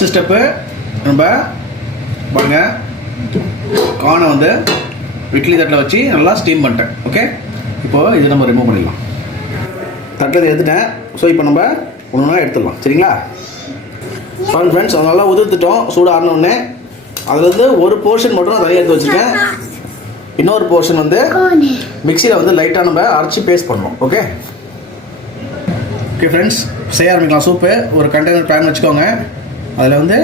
First step நம்ம பாருங்கள், கார்னை வந்து இட்லி தட்டில் வச்சு நல்லா ஸ்டீம் பண்ணிட்டேன். ஓகே, இப்போது இது நம்ம ரிமூவ் பண்ணிடலாம். தட்டில் எடுத்துட்டேன். ஸோ இப்போ நம்ம ஒன்று எடுத்துடலாம். சரிங்களா ஃப்ரெண்ட்ஸ், அது நல்லா உதிர்த்துட்டோம். சூடு ஆறினோடனே அதுலேருந்து ஒரு போர்ஷன் மட்டும் நான் தனியாக எடுத்து வச்சுருக்கேன். இன்னொரு போர்ஷன் வந்து மிக்சியில் வந்து லைட்டாக நம்ம அரைச்சி பேஸ்ட் பண்ணணும். ஓகே ஃப்ரெண்ட்ஸ், செய்ய ஆரம்பிக்கலாம். சூப்பு ஒரு கண்டெய்னர் பேன் வச்சுக்கோங்க. அதில் வந்து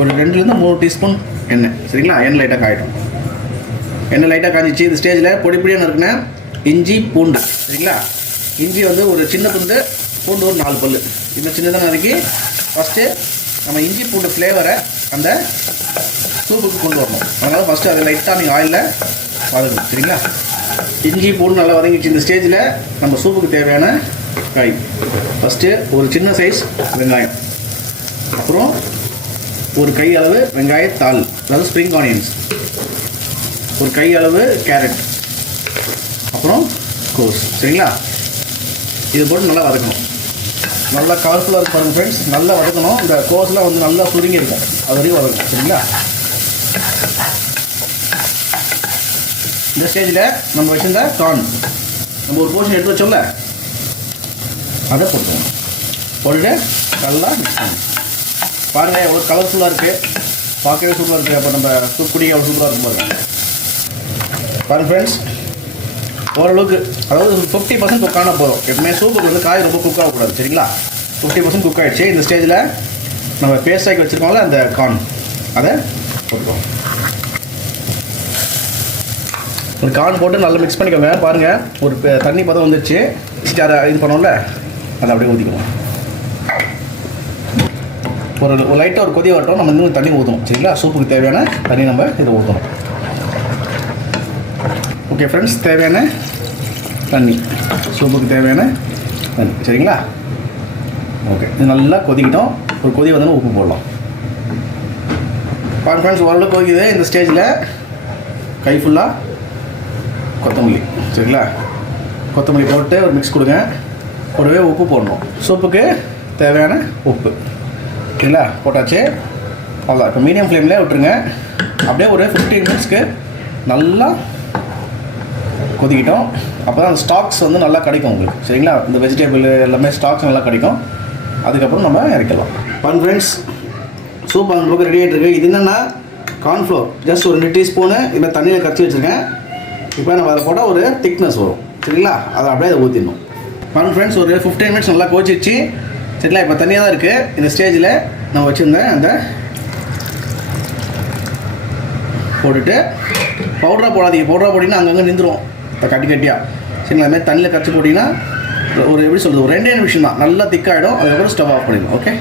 ஒரு 2-3 டீஸ்பூன் எண்ணெய். சரிங்களா, எண்ணெய் லைட்டாக காயிடும். எண்ணெய் லைட்டாக காய்ச்சிச்சு. இந்த ஸ்டேஜில் பொடி பொடியாக இருக்குன்னா இஞ்சி பூண்டு. சரிங்களா, இஞ்சி வந்து ஒரு சின்ன துண்டு, பூண்டு ஒரு 4 பல். இந்த சின்னதாக நறுக்கி ஃபஸ்ட்டு நம்ம இஞ்சி பூண்டு ஃப்ளேவரை அந்த சூப்புக்கு கொண்டு வரணும். அதனால் ஃபஸ்ட்டு அதை லைட்டாக நீங்கள் ஆயிலில் வதக்கணும். சரிங்களா, இஞ்சி பூண்டு நல்லா வதங்கிச்சு. இந்த ஸ்டேஜில் நம்ம சூப்புக்கு தேவையான காய் ஃபஸ்ட்டு ஒரு சின்ன சைஸ் வெங்காயம், அப்புறம் ஒரு கை அளவு வெங்காயத்தாள், அதாவது ஸ்ப்ரிங் ஆனியன்ஸ், ஒரு கை அளவு கேரட், அப்புறம் கோஸ். சரிங்களா, இது போட்டு நல்லா வதக்கணும். நல்லா கலர்ஃபுல்லாக இருக்கும் பாருங்கள் ஃப்ரெண்ட்ஸ். நல்லா வதக்கணும். இந்த கோஸ்லாம் வந்து நல்லா சுருங்கி இருக்கும், அது வரையும் வதக்கணும். சரிங்களா, இந்த ஸ்டேஜில் நம்ம வச்சுருந்த கார்ன் நம்ம ஒரு போர்ஷன் எடுத்து வச்சோம்ல, அதை போட்டுக்கணும். போட்டுட்டு நல்லா மிக்ஸ் பண்ணணும். பாருங்கள் எவ்வளோ கலர்ஃபுல்லாக இருக்குது, பார்க்கவே சூப்பராக இருக்குது. அப்போ நம்ம சூப் குடிக்க அவ்வளோ சூப்பராக இருக்கும் பாருங்கள். பாருங்கள் ஃப்ரெண்ட்ஸ், ஓரளவுக்கு அதாவது 50% குக் ஆனால் போதும். எப்பவுமே சூப்புக்கு வந்து காய் ரொம்ப குக் ஆகக்கூடாது. சரிங்களா, 50% குக் ஆகிடுச்சு. இந்த ஸ்டேஜில் நம்ம பேஸ்ட் ஆக்கி வச்சுருக்கோம்ல அந்த கார்ன், அதை போட்டுக்கோம். ஒரு கார்ன் போட்டு நல்லா மிக்ஸ் பண்ணிக்கோங்க. பாருங்கள் ஒரு தண்ணி பதம் வந்துடுச்சு. அதை இது பண்ணோம்ல, அதை அப்படியே ஊற்றிக்கணும். ஒரு லைட்டாக ஒரு கொதி வரட்டும். நம்ம இன்னும் தண்ணி ஊற்றணும். சரிங்களா, சூப்புக்கு தேவையான தண்ணி நம்ம இதை ஊற்றணும். ஓகே ஃப்ரெண்ட்ஸ், தேவையான தண்ணி, சூப்புக்கு தேவையான தண்ணி. சரிங்களா, ஓகே, இது நல்லா கொதிக்கிட்டோம். ஒரு கொதி வந்தாலும் உப்பு போடலாம். பாருங்க ஃப்ரெண்ட்ஸ், ஓரளவுக்கு கொதிக்குது. இந்த ஸ்டேஜில் கை ஃபுல்லாக கொத்தமல்லி. சரிங்களா, கொத்தமல்லி போட்டு ஒரு மிக்ஸ் கொடுங்க. கூடவே உப்பு போடணும். சூப்புக்கு தேவையான உப்பு. சரிங்களா, போட்டாச்சு. அவ்வளோ, இப்போ மீடியம் ஃப்ளேமில் விட்டுருங்க. அப்படியே ஒரு 15 மினிட்ஸ்க்கு நல்லா கொதிக்கிட்டோம். அப்போ தான் அந்த ஸ்டாக்ஸ் வந்து நல்லா கிடைக்கும் உங்களுக்கு. சரிங்களா, இந்த வெஜிடபிள் எல்லாமே ஸ்டாக்ஸ் நல்லா கிடைக்கும். அதுக்கப்புறம் நம்ம இறக்கலாம். ஃப்ரெண்ட்ஸ், சூப் அந்த பக்கம் ரெடி ஆகிட்டு இருக்குது. இது என்னென்னா கார்ன்ஃப்ளோர், ஜஸ்ட் ஒரு 2 டீஸ்பூனு இதில் தண்ணியில் கரைச்சி வச்சுருக்கேன். இப்போ நம்ம அதை போட்டால் ஒரு திக்னஸ் வரும். சரிங்களா, அதை அப்படியே அதை ஊற்றிடணும். ஃப்ரெண்ட்ஸ், ஒரு 15 மினிட்ஸ் நல்லா கோச்சிச்சு. சரிங்களா, இப்போ தனியாக தான் இருக்குது. இந்த ஸ்டேஜில் நான் வச்சுருந்தேன் அந்த போட்டுட்டு பவுடராக போடாதீங்க. பவுடராக போட்டிங்கன்னா அங்கங்கே நின்றுடும் கட்டி கட்டியாக. சரிங்களா, அதுமாதிரி தண்ணியில் கரைச்சி போட்டிங்கன்னா ஒரு எப்படி சொல்கிறது, ஒரு 2 நிமிஷம் தான் நல்லா திக்காகிடும். அதுக்கப்புறம் ஸ்டவ் ஆஃப் பண்ணிடணும். ஓகே.